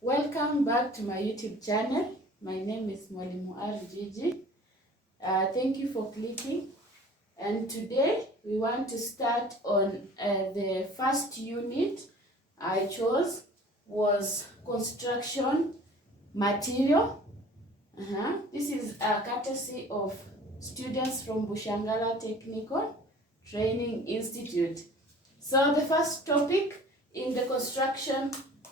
Welcome back to my YouTube channel. My name is Mwalimu Gigi. Thank you for clicking. And today we want to start on the first unit I chose was construction material. This is a courtesy of students from Bushangala Technical Training Institute. So the first topic in the construction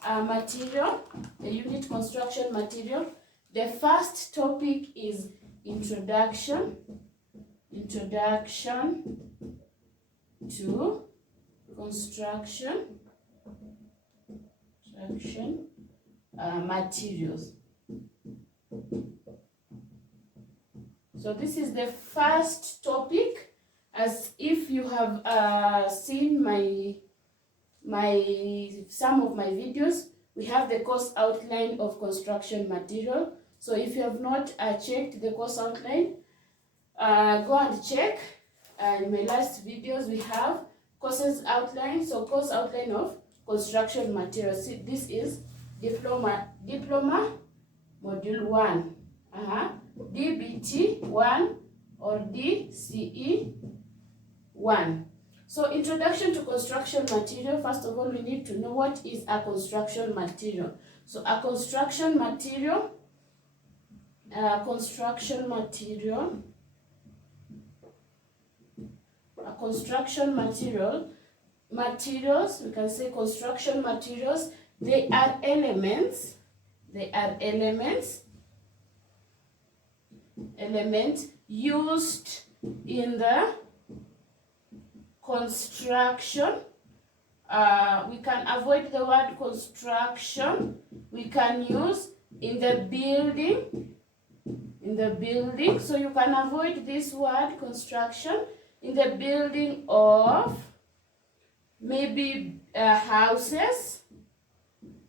material, the unit construction material, the first topic is introduction to construction materials. So this is the first topic. As if you have seen some of my videos, we have the course outline of construction material. So if you have not checked the course outline, go and check. In my last videos we have courses outline. So course outline of construction materials. See, this is diploma module 1, DBT 1 or DCE 1. So introduction to construction material. First of all, we need to know what is a construction material. So a construction material, materials, we can say construction materials, they are elements used in the construction. We can avoid the word construction. We can use in the building. So you can avoid this word construction. In the building of maybe houses,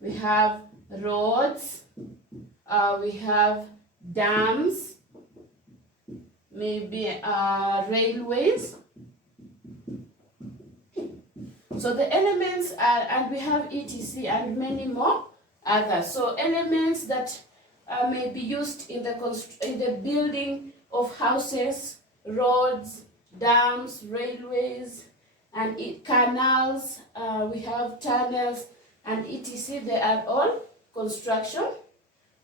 we have roads, we have dams, maybe railways. So the elements are, and we have etc and many more others. So elements that may be used in the building of houses, roads, dams, railways, and canals. We have tunnels and etc. They are all construction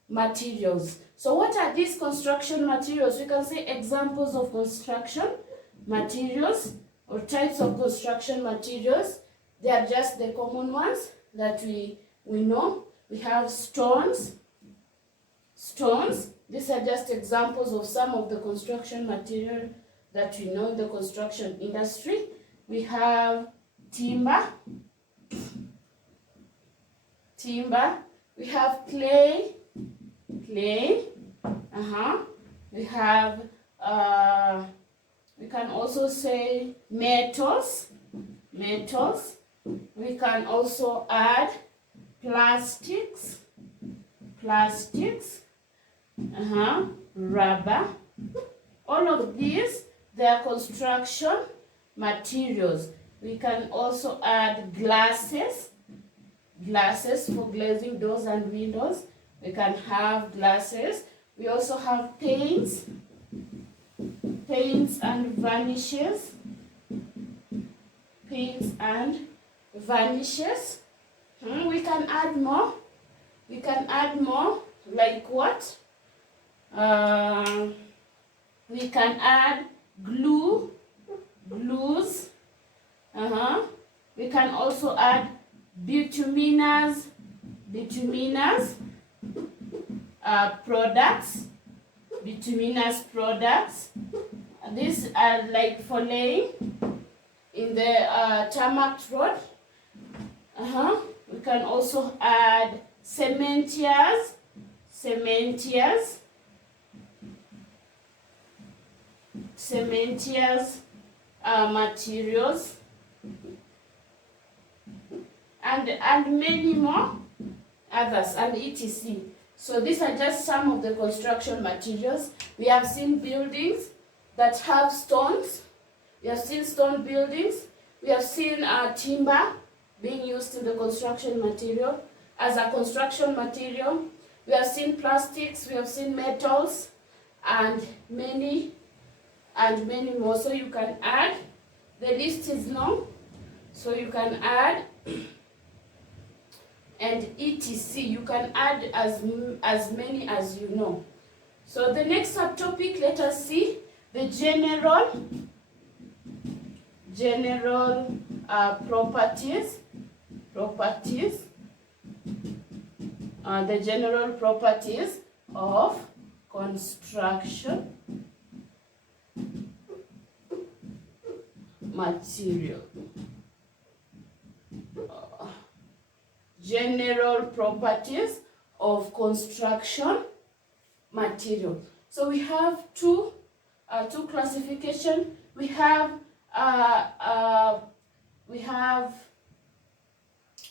materials. So what are these construction materials? We can say examples of construction materials or types of construction materials. They are just the common ones that we know. We have stones. These are just examples of some of the construction material that we know in the construction industry. We have timber. We have clay. We have we can also say metals. We can also add plastics, rubber. All of these, they are construction materials. We can also add glasses for glazing doors and windows. We can have glasses. We also have paints and varnishes. We can add more. Like what? We can add glues. We can also add bituminous products. These are like for laying in the tarmac road. We can also add cementers materials, and many more others, and etc. So these are just some of the construction materials. We have seen buildings that have stones. We have seen stone buildings. We have seen timber being used in the construction material. as a construction material. We have seen plastics, we have seen metals, and many more. So you can add, the list is long, so you can add, and etc. You can add as many as you know. So the next subtopic, let us see the general properties. The general properties of construction material. General properties of construction material. So we have two classification. We have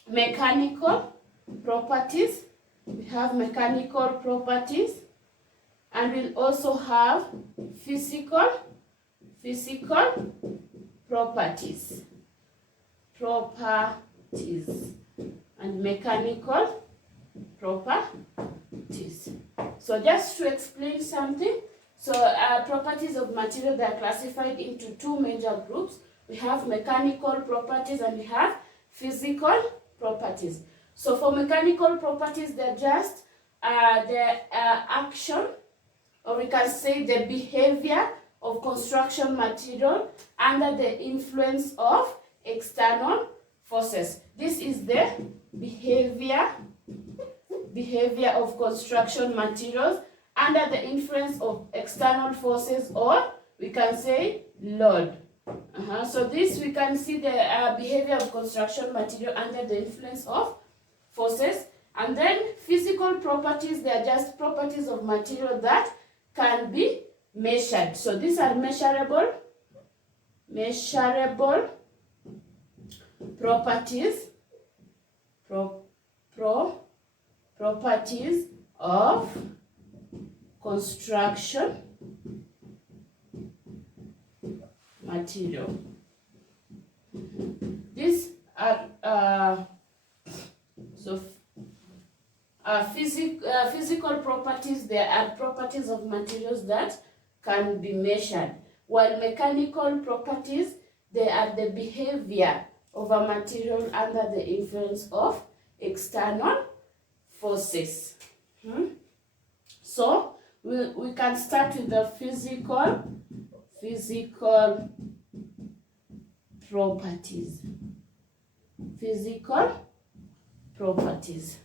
mechanical properties. We have mechanical properties, and we'll also have physical properties, and mechanical properties. So just to explain something, so properties of material, they are classified into two major groups. We have mechanical properties and we have physical properties. So for mechanical properties, they're just the action, or we can say the behavior of construction material under the influence of external forces. This is the behavior of construction materials under the influence of external forces, or we can say load. So this, we can see the behavior of construction material under the influence of forces. And then physical properties, they are just properties of material that can be measured. So these are measurable properties, properties of construction material. These are physical properties. They are properties of materials that can be measured, while mechanical properties, they are the behavior of a material under the influence of external forces. So we can start with the physical properties.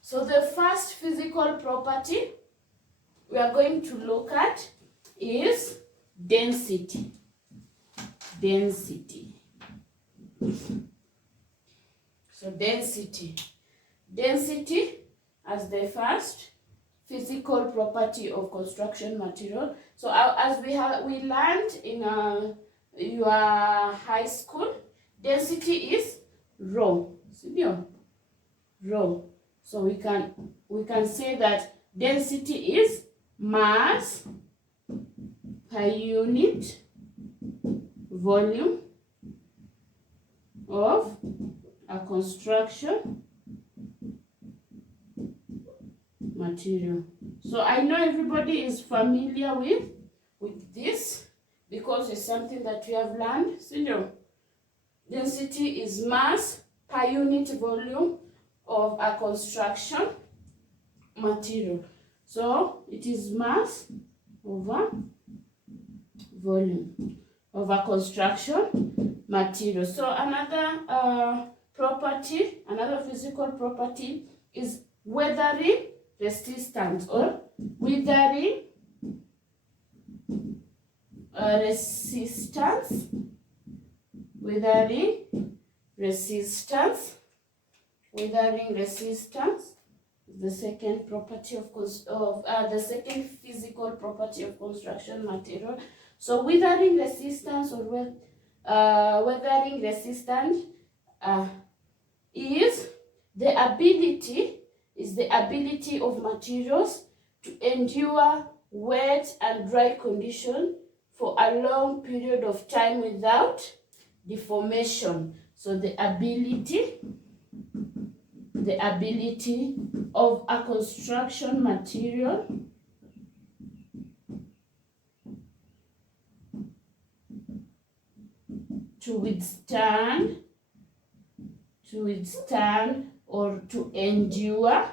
So the first physical property we are going to look at is density. So density as the first physical property of construction material. So as we learned in your high school, density is rho. So we can say that density is mass per unit volume of a construction material. So I know everybody is familiar with this because it's something that we have learned. So density is mass per unit volume of a construction material. So it is mass over volume of a construction material. So another physical property is weathering resistance, or weathering resistance. The second property of the second physical property of construction material. So weathering resistance, or weathering resistance is the ability of materials to endure wet and dry condition for a long period of time without deformation. So the ability the ability of a construction material to withstand or to endure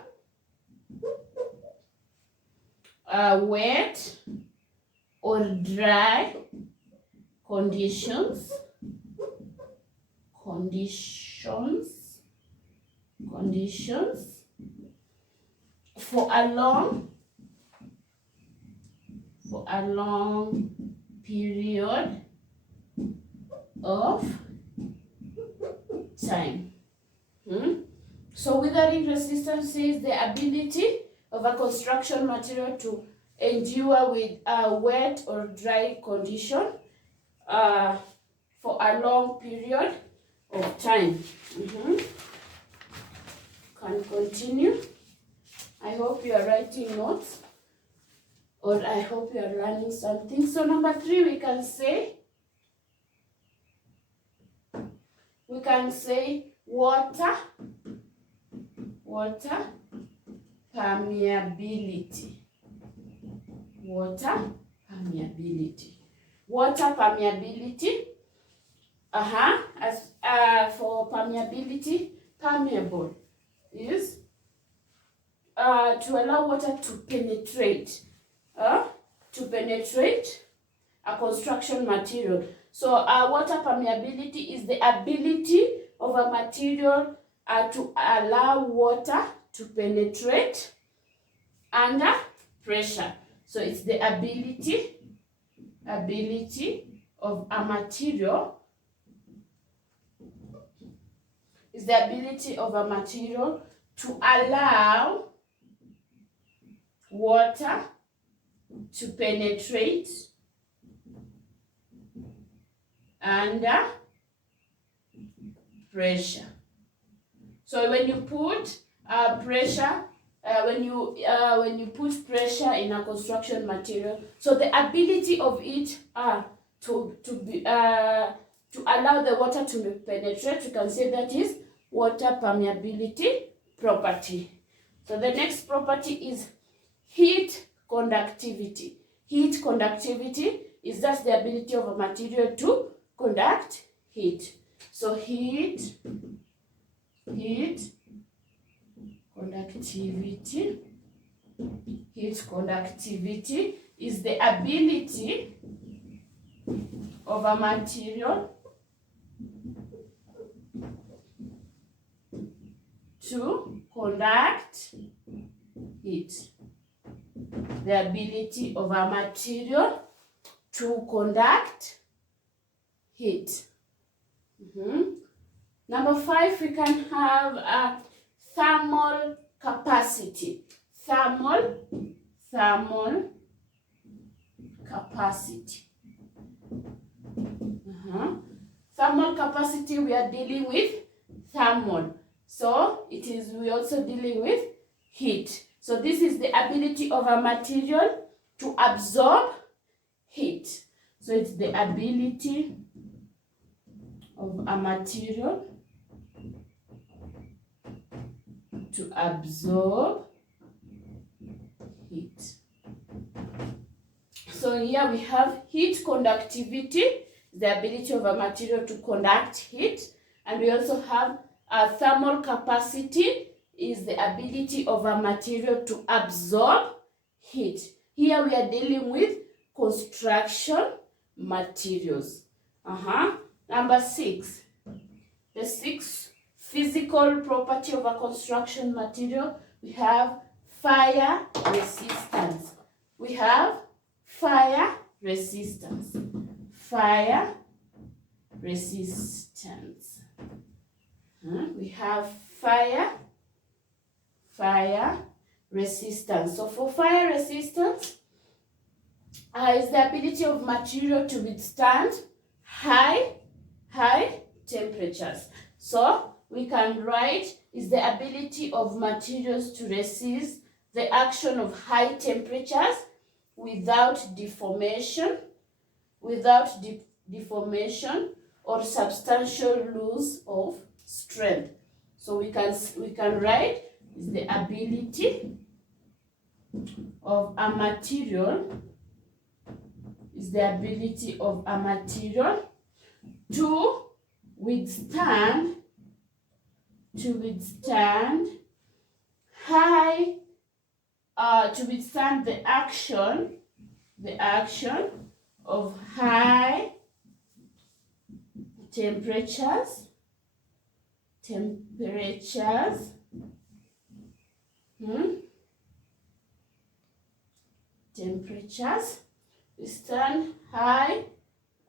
wet or dry conditions for a long period of time. So weathering resistance is the ability of a construction material to endure with a wet or dry condition for a long period of time. Can continue. I hope you are writing notes, or I hope you are learning something. So number 3, we can say water permeability. Water permeability. For permeability, permeable is to allow water to penetrate a construction material. So water permeability is the ability of a material to allow water to penetrate under pressure. So it's the ability of a material to allow water to penetrate under pressure. So when you put pressure, when you put pressure in a construction material, so the ability of it to allow the water to penetrate, you can say that is water permeability property. So the next property is heat conductivity. Heat conductivity is just the ability of a material to conduct heat. So heat conductivity is the ability of a material to conduct heat. The ability of a material to conduct heat. Number 5, we can have a thermal capacity. Thermal capacity. Thermal capacity, we are dealing with thermal. So we also dealing with heat. So this is the ability of a material to absorb heat. So it's the ability of a material to absorb heat. So here we have heat conductivity, the ability of a material to conduct heat, and we also have a thermal capacity, is the ability of a material to absorb heat. Here we are dealing with construction materials. Number 6. The 6th physical property of a construction material, we have fire resistance. We have fire resistance. Fire resistance. We have fire resistance. So for fire resistance, is the ability of material to withstand high temperatures. So we can write is the ability of materials to resist the action of high temperatures without deformation, or substantial loss of strength. So we can write is the ability of a material to withstand high to withstand the action of high temperatures withstand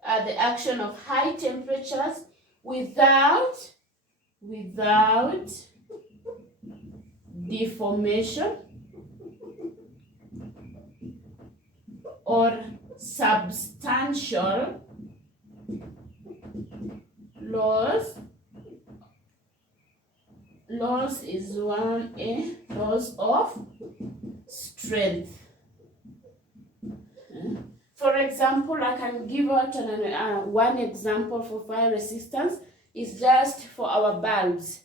the action of high temperatures without deformation or substantial loss is one a loss of strength. For example, I can give out one example for fire resistance. Is just for our bulbs.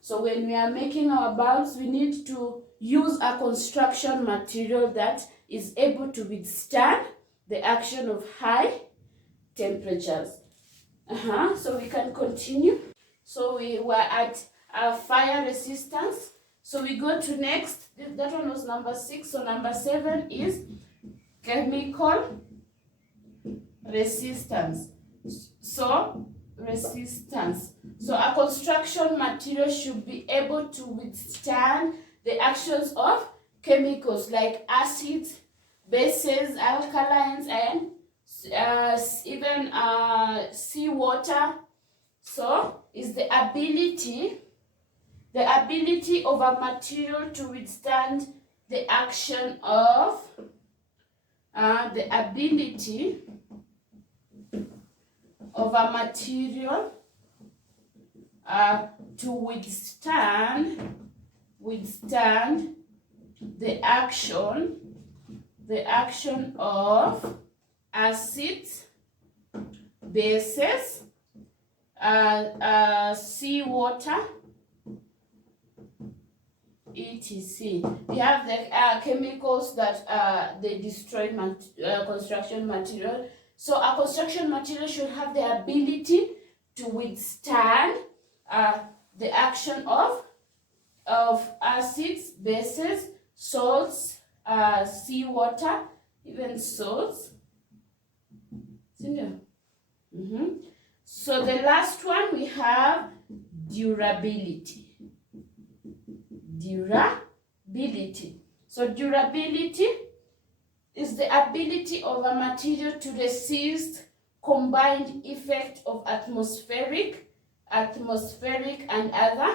So when we are making our bulbs, we need to use a construction material that is able to withstand the action of high temperatures. So we can continue. So we were at fire resistance. So we go to next. That one was number 6. So number 7 is chemical resistance. So resistance. So a construction material should be able to withstand the actions of chemicals like acids, bases, alkalines, and even seawater. So is the ability of a material to withstand the action of the ability of a material to withstand the action of acids, bases, seawater, etc. We have the chemicals that they destroy construction material. So a construction material should have the ability to withstand the action of acids, bases, salts, seawater, even salts. So the last one we have durability. So durability is the ability of a material to resist combined effect of atmospheric and other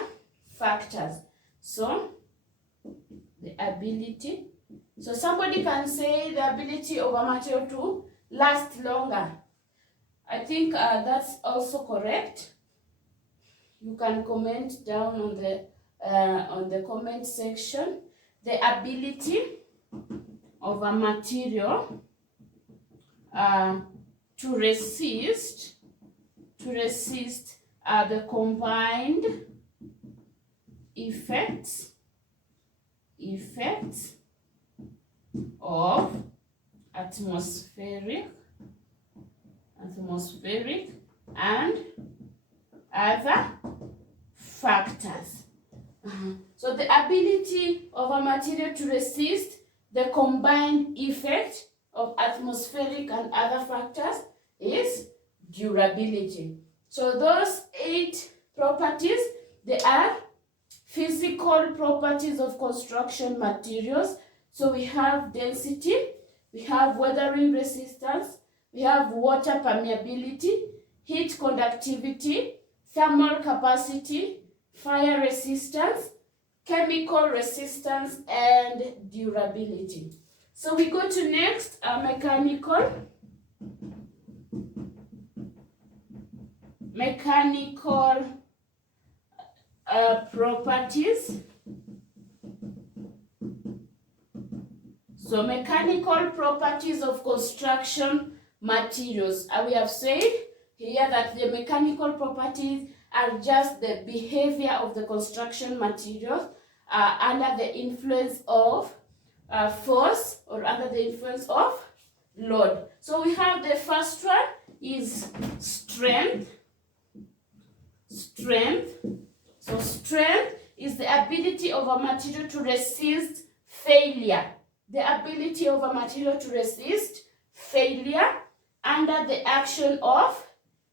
factors. So the ability. So somebody can say the ability of a material to last longer. I think that's also correct. You can comment down on the comment section. The ability of a material to resist the combined effects of atmospheric and other factors. So the ability of a material to resist the combined effect of atmospheric and other factors is durability. So those 8 properties, they are physical properties of construction materials. So we have density, we have weathering resistance, we have water permeability, heat conductivity, thermal capacity, fire resistance, chemical resistance, and durability. So we go to next, mechanical properties. So mechanical properties of construction materials. We have said here that the mechanical properties are just the behavior of the construction materials under the influence of force or under the influence of load. So we have the first one is strength. Strength. So strength is the ability of a material to resist failure. The ability of a material to resist failure under the action of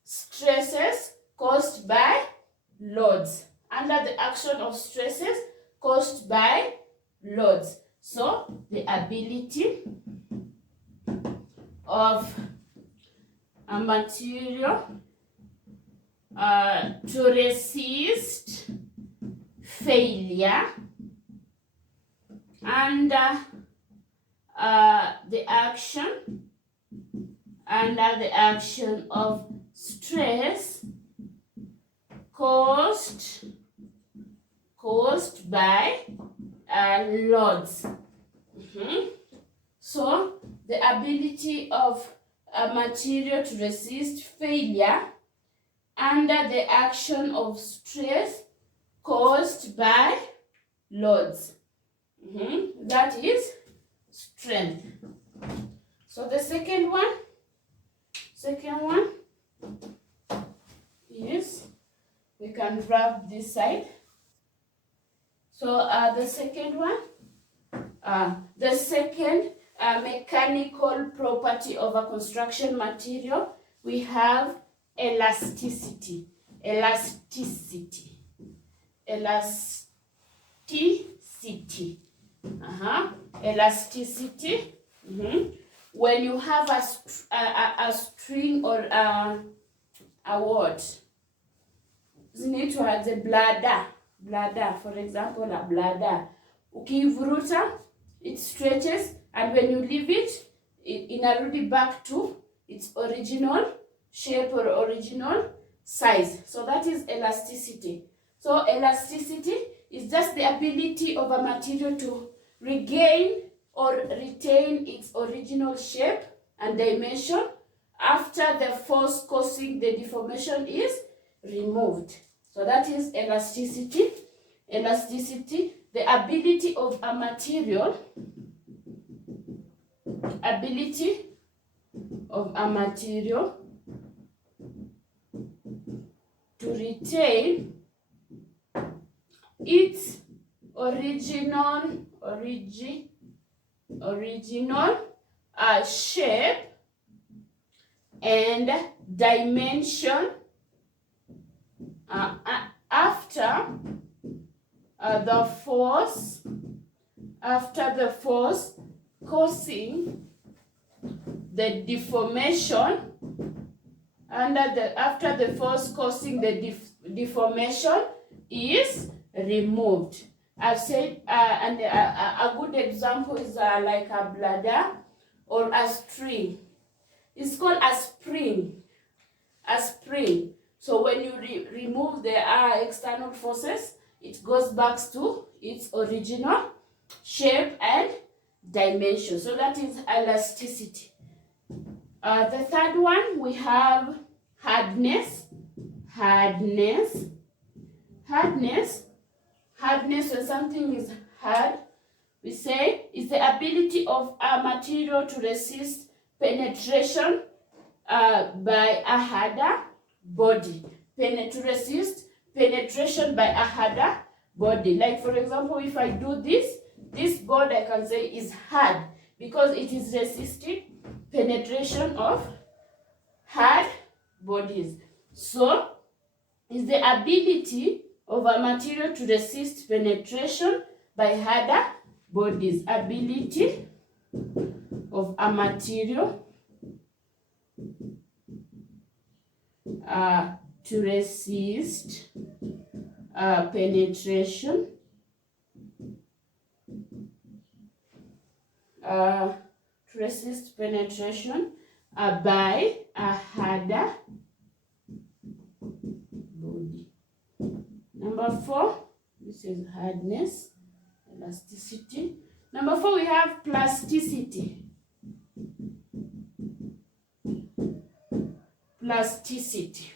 stresses caused by loads. Under the action of stresses caused by loads. So the ability of a material to resist failure under the action of stress caused by loads. So the ability of a material to resist failure under the action of stress caused by loads. That is strength. So the second one is, we can wrap this side. So the second one, the second mechanical property of a construction material, we have elasticity. Elasticity. When you have a string or a what? Zinaitwa the bladder, for example, a bladder. Ukivuruta, it stretches, and when you leave it, inarudi back to its original shape or original size. So that is elasticity. So elasticity is just the ability of a material to regain or retain its original shape and dimension after the force causing the deformation is removed. So that is elasticity. Elasticity, the ability of a material, to retain its original shape and dimension after the force causing the deformation after the force causing the deformation is removed. I've said, and a good example is like a bladder or a string. It's called a spring. A spring. So when you remove the external forces, it goes back to its original shape and dimension. So that is elasticity. The third one, we have hardness. Hardness, when something is hard, we say is the ability of a material to resist penetration by a harder body. To resist penetration by a harder body. Like for example, if I do this board, I can say is hard because it is resisting penetration of hard bodies. So is the ability of a material to resist penetration by harder bodies. Ability of a material to resist penetration by a harder body. Number 4, this is hardness, elasticity. Number 4, we have plasticity. Plasticity.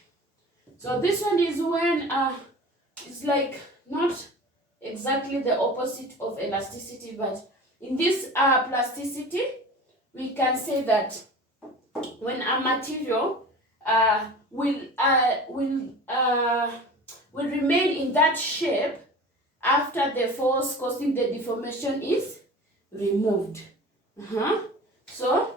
So this one is when it's like not exactly the opposite of elasticity, but in this plasticity, we can say that when a material will remain in that shape after the force causing the deformation is removed. So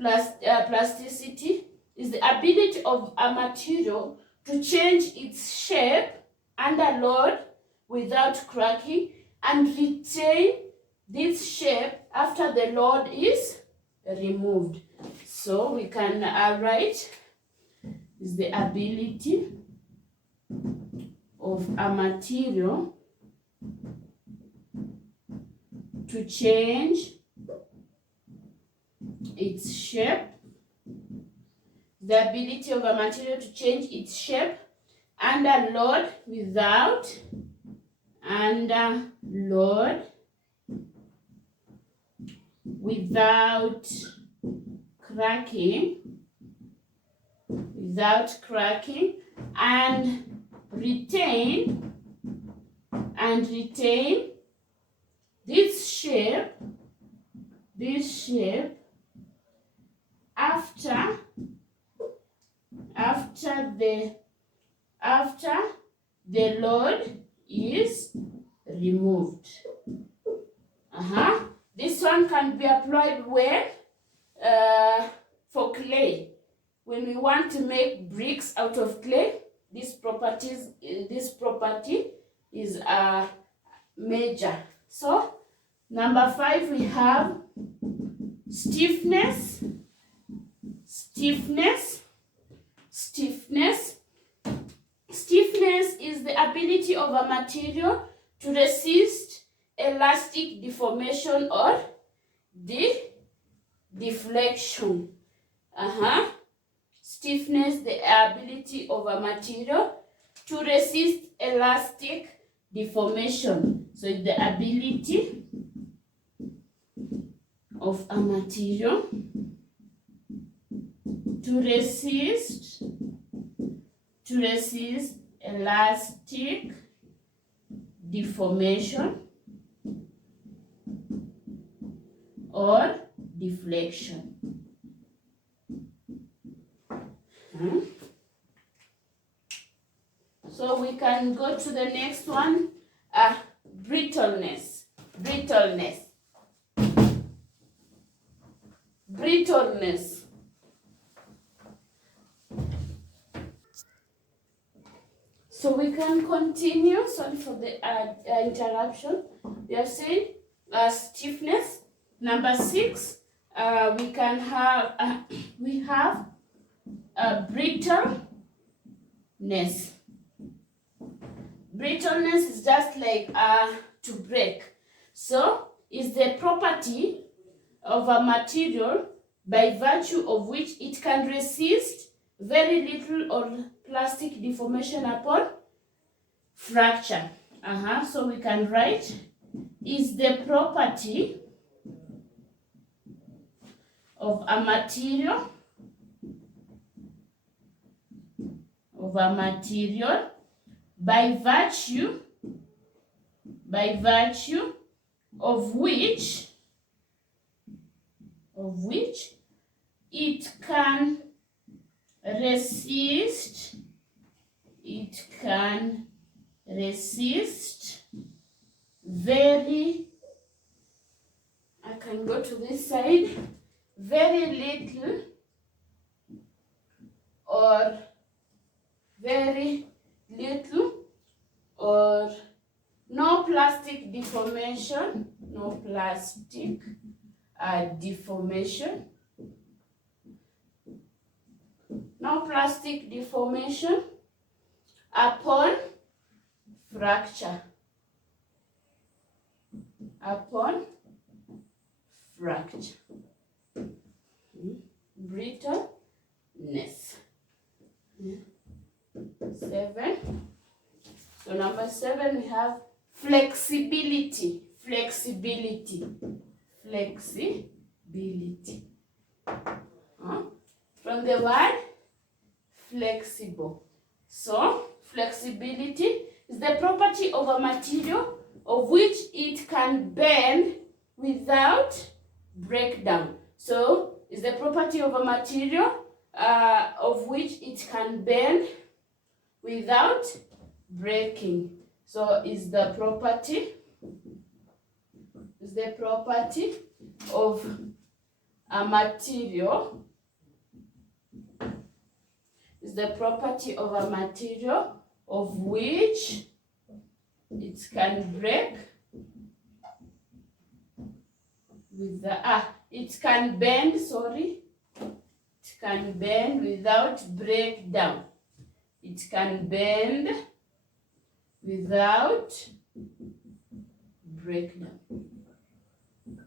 plasticity is the ability of a material to change its shape under load without cracking and retain this shape after the load is removed. So we can write is the ability of a material to change its shape. The ability of a material to change its shape under load without cracking and retain this shape after the load is removed. This one can be applied when for clay. When we want to make bricks out of clay, this property is major. So number 5, we have stiffness. Stiffness is the ability of a material to resist elastic deformation or deflection. Stiffness, the ability of a material to resist elastic deformation. So it's the ability of a material to resist elastic deformation or deflection. So we can go to the next one, brittleness. So we can continue. Sorry for the interruption. We have seen stiffness. Number 6, we can have brittleness. Brittleness is just like to break. So is the property of a material by virtue of which it can resist very little or plastic deformation upon fracture. So we can write is the property of a material by virtue of which it can resist very, I can go to this side, very little or no plastic deformation, upon fracture. Brittleness. 7. So number 7, we have flexibility. From the word flexible. So flexibility is the property of a material of which it can bend without breakdown. So is the property of a material of which it can bend without breaking. So is the property of a material of which it can break with the it can bend, sorry. It can bend without breakdown. It can bend without breakdown.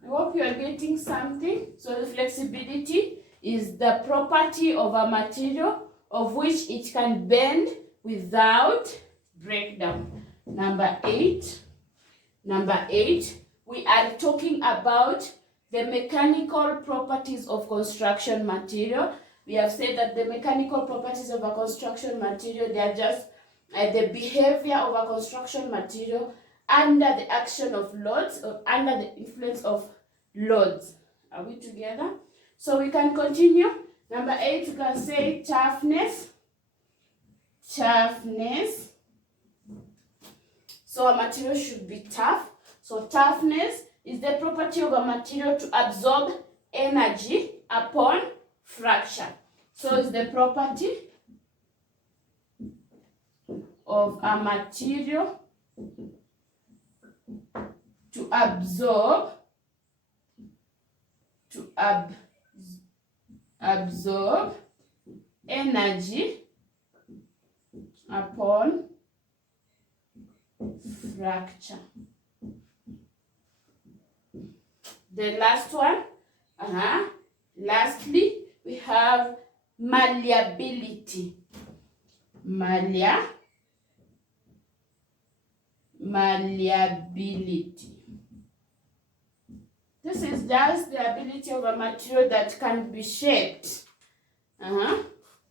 I hope you are getting something. So the flexibility is the property of a material of which it can bend without breakdown. Number 8, we are talking about the mechanical properties of construction material. We have said that the mechanical properties of a construction material, they are just the behavior of a construction material under the action of loads or under the influence of loads. Are we together? So we can continue. Number 8, you can say toughness. Toughness. So a material should be tough. So toughness is the property of a material to absorb energy upon fracture. So it's the property of a material to absorb energy upon fracture. The last one, lastly, we have malleability. Malleability. This is just the ability of a material that can be shaped.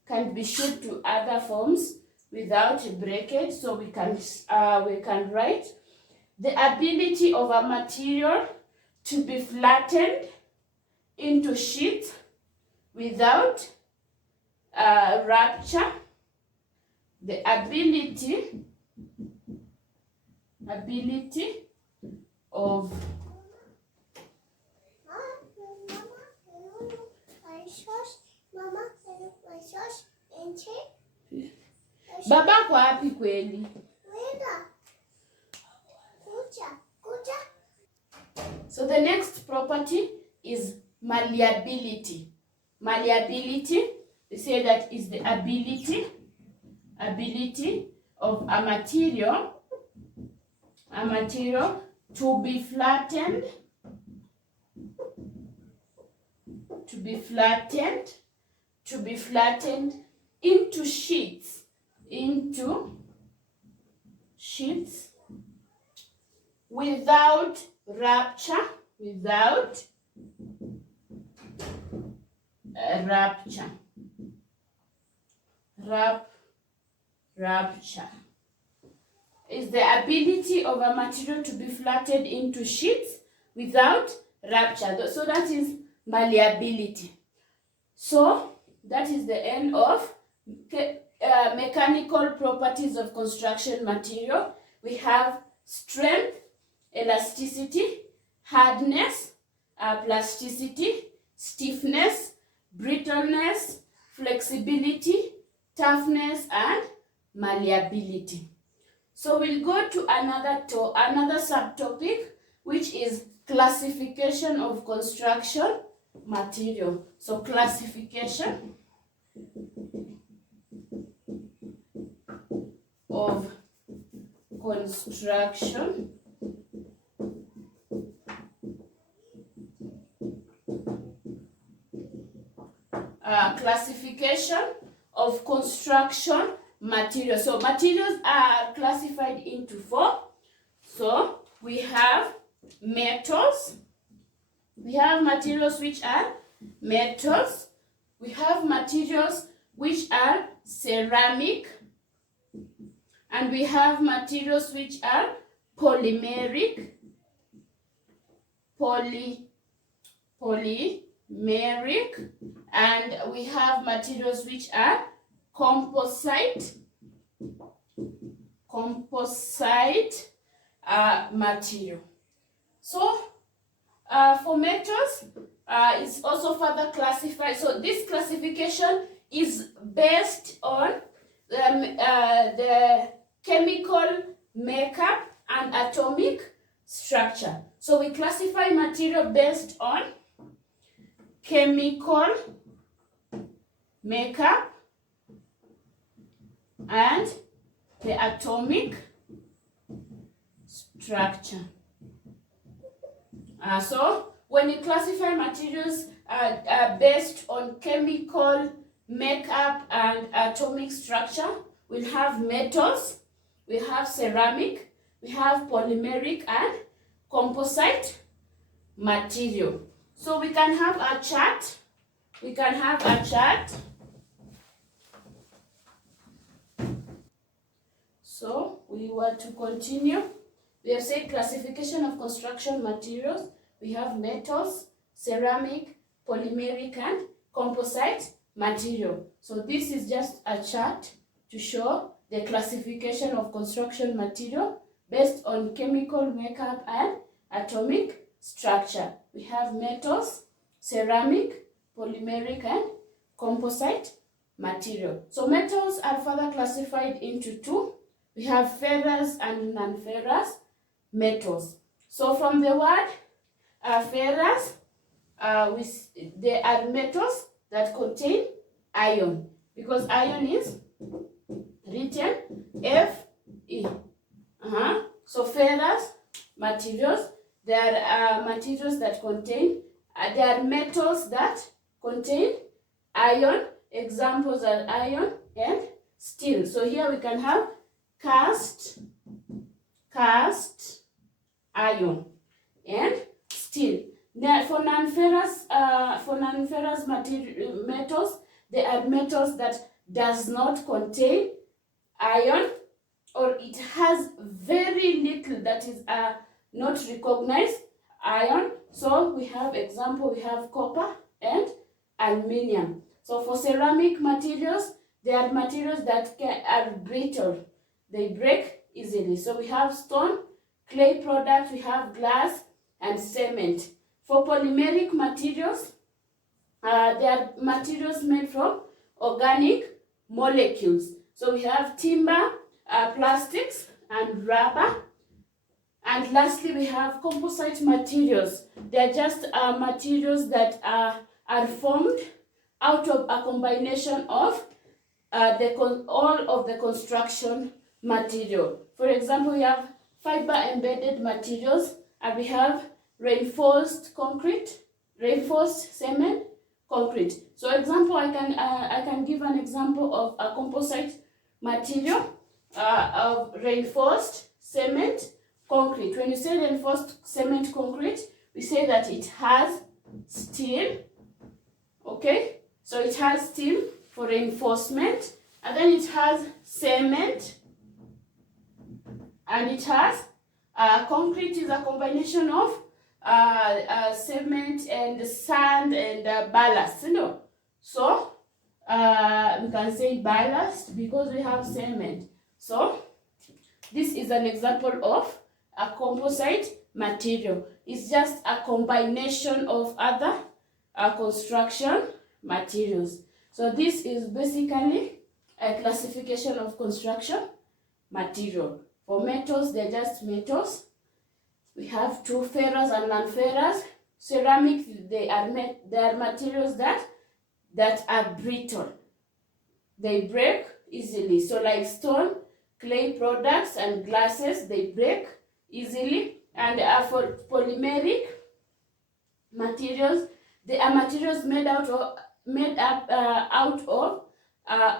Can be shaped to other forms without breakage. So we can write the ability of a material to be flattened into sheets without rupture. The ability of Baba kwa wapi kweli? So the next property is malleability. Malleability, we say that is the ability of a material to be flattened into sheets without rupture. Rupture is the ability of a material to be flattened into sheets without rupture. So that is malleability. So that is the end of mechanical properties of construction material. We have strength, elasticity, hardness, plasticity, stiffness, brittleness, flexibility, toughness, and malleability. So we'll go to another subtopic, which is classification of construction material. So classification of construction materials. So materials are classified into 4. So we have metals. We have materials which are metals. We have materials which are ceramic. And we have materials which are polymeric, polymeric, and we have materials which are composite material. So for metals, it's also further classified. So this classification is based on the chemical makeup and atomic structure. So we classify material based on chemical makeup and the atomic structure. So when you classify materials based on chemical makeup and atomic structure, we'll have metals, we have ceramic, we have polymeric and composite material. So we can have a chart. So we want to continue. We have said classification of construction materials. We have metals, ceramic, polymeric and composite material. So this is just a chart to show the classification of construction material based on chemical makeup and atomic structure. We have metals, ceramic, polymeric and composite material. So metals are further classified into two. We have ferrous and non-ferrous metals. So from the word ferrous, they are metals that contain iron, because iron is written Fe. So ferrous materials, they are materials that contain, they are metals that contain iron. Examples are iron and steel. So here we can have cast iron and steel. Now for non-ferrous metals, they are metals that does not contain iron, or it has very little that is not recognized iron. So we have example, we have copper and aluminium. So for ceramic materials, they are materials that are brittle. They break easily. So we have stone, clay products, we have glass and cement. For polymeric materials, they are materials made from organic molecules. So we have timber, plastics and rubber. And lastly, we have composite materials. They are just materials that are formed out of a combination of all of the construction material. For example, we have fiber embedded materials, and we have reinforced concrete, reinforced cement, concrete. So example, I can give an example of a composite material of reinforced cement concrete. When you say reinforced cement concrete, we say that it has steel. Okay, so it has steel for reinforcement, and then it has cement, and it has concrete is a combination of cement and sand and ballast. So we can say ballast because we have cement. So this is an example of a composite material. It's just a combination of other construction materials. So this is basically a classification of construction material. For metals, they're just metals. We have two, ferrous and non-ferrous. Ceramic, they are materials that are brittle. They break easily. So like stone, clay products and glasses, they break easily. And for polymeric materials, they are materials made up out of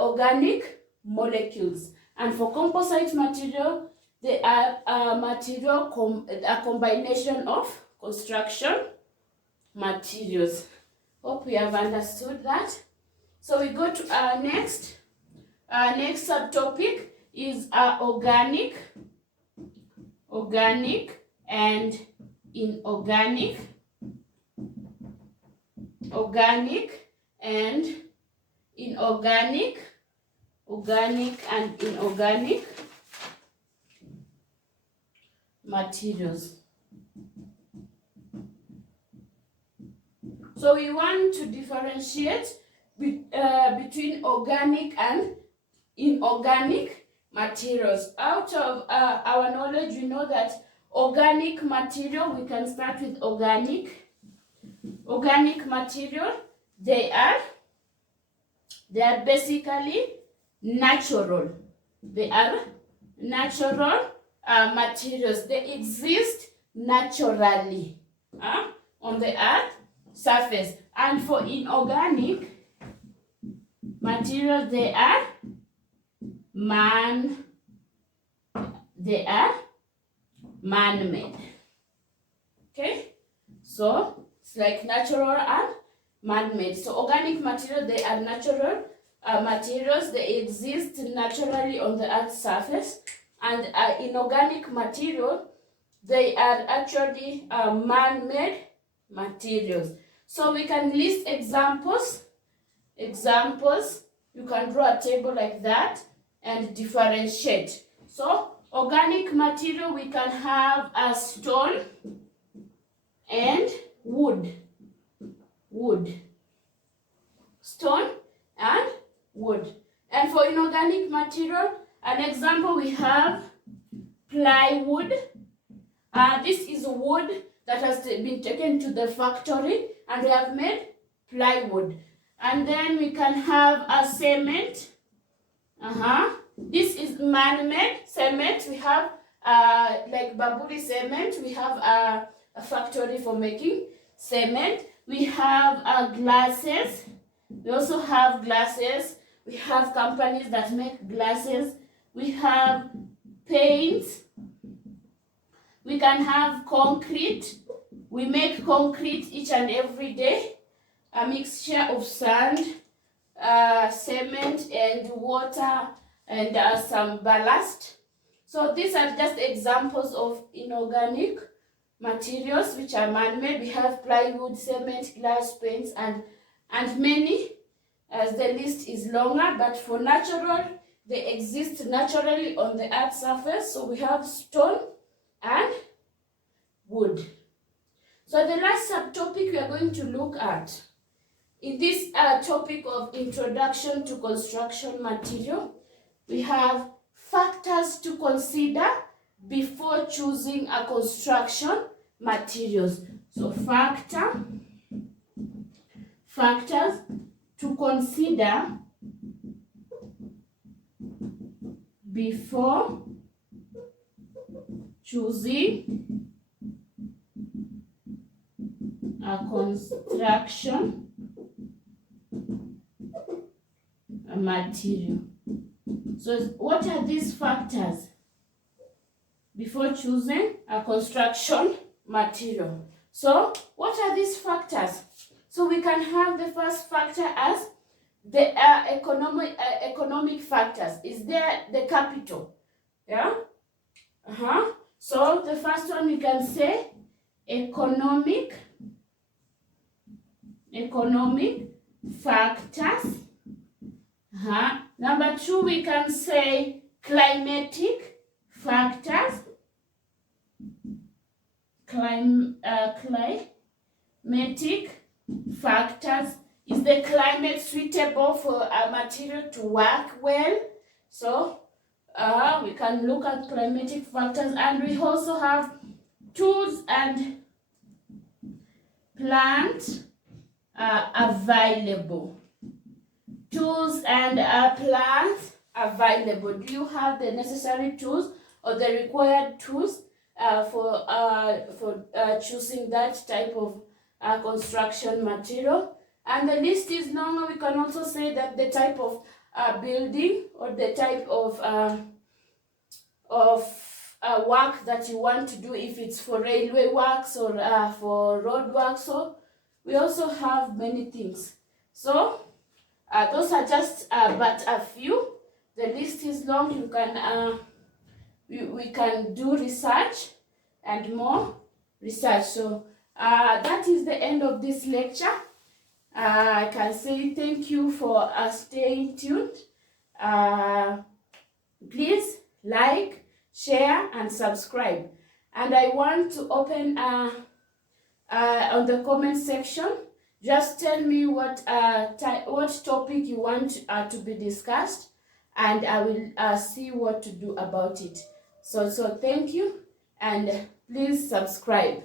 organic molecules. And for composite material, they are a combination of construction materials. Hope we have understood that. So we go to our next subtopic, is organic, and inorganic, and inorganic, and inorganic materials. So we want to differentiate between organic and inorganic materials. Out of our knowledge, we know that organic material, we can start with organic. Organic material, they are basically natural. They are natural materials. They exist naturally on the earth surface. And for inorganic materials, they are man-made. Okay, so it's like natural and man-made. So organic material, they are natural materials. They exist naturally on the earth's surface. And inorganic material, they are actually man-made materials. So we can list examples. You can draw a table like that and differentiate. So organic material, we can have a stone and wood. Stone and wood. And for inorganic material, an example, we have plywood. This is wood that has been taken to the factory and we have made plywood. And then we can have a cement. This is man-made cement. We have like Baburi cement. We have a factory for making cement. We have glasses. We also have glasses. We have companies that make glasses. We have paints. We can have concrete. We make concrete each and every day. A mixture of sand, cement and water and some ballast. So these are just examples of inorganic materials which are man-made. We have plywood, cement, glass, paints and many, as the list is longer, but for natural, they exist naturally on the earth's surface. So we have stone and wood. So the last subtopic we are going to look at in this topic of introduction to construction material, we have factors to consider before choosing a construction materials. So factors to consider before choosing a construction material. So what are these factors before choosing a construction material? So what are these factors? So we can have the first factor as the economic factors. Is there the capital? Yeah. So the first one we can say economic factors. Number two, we can say climatic factors. Climatic factors. Is the climate suitable for a material to work well? So we can look at climatic factors, and we also have tools and plants available. Tools and plants available. Do you have the necessary tools or the required tools for choosing that type of construction material? And the list is longer. We can also say that the type of building or the type of work that you want to do, if it's for railway works or for road work. So we also have many things. So those are just but a few. the list is long. You can we can do research and more research. So that is the end of this lecture. I can say thank you for staying tuned. Please like, share, and subscribe. And I want to open on the comment section. Just tell me what topic you want to be discussed, and I will see what to do about it. So thank you, and please subscribe.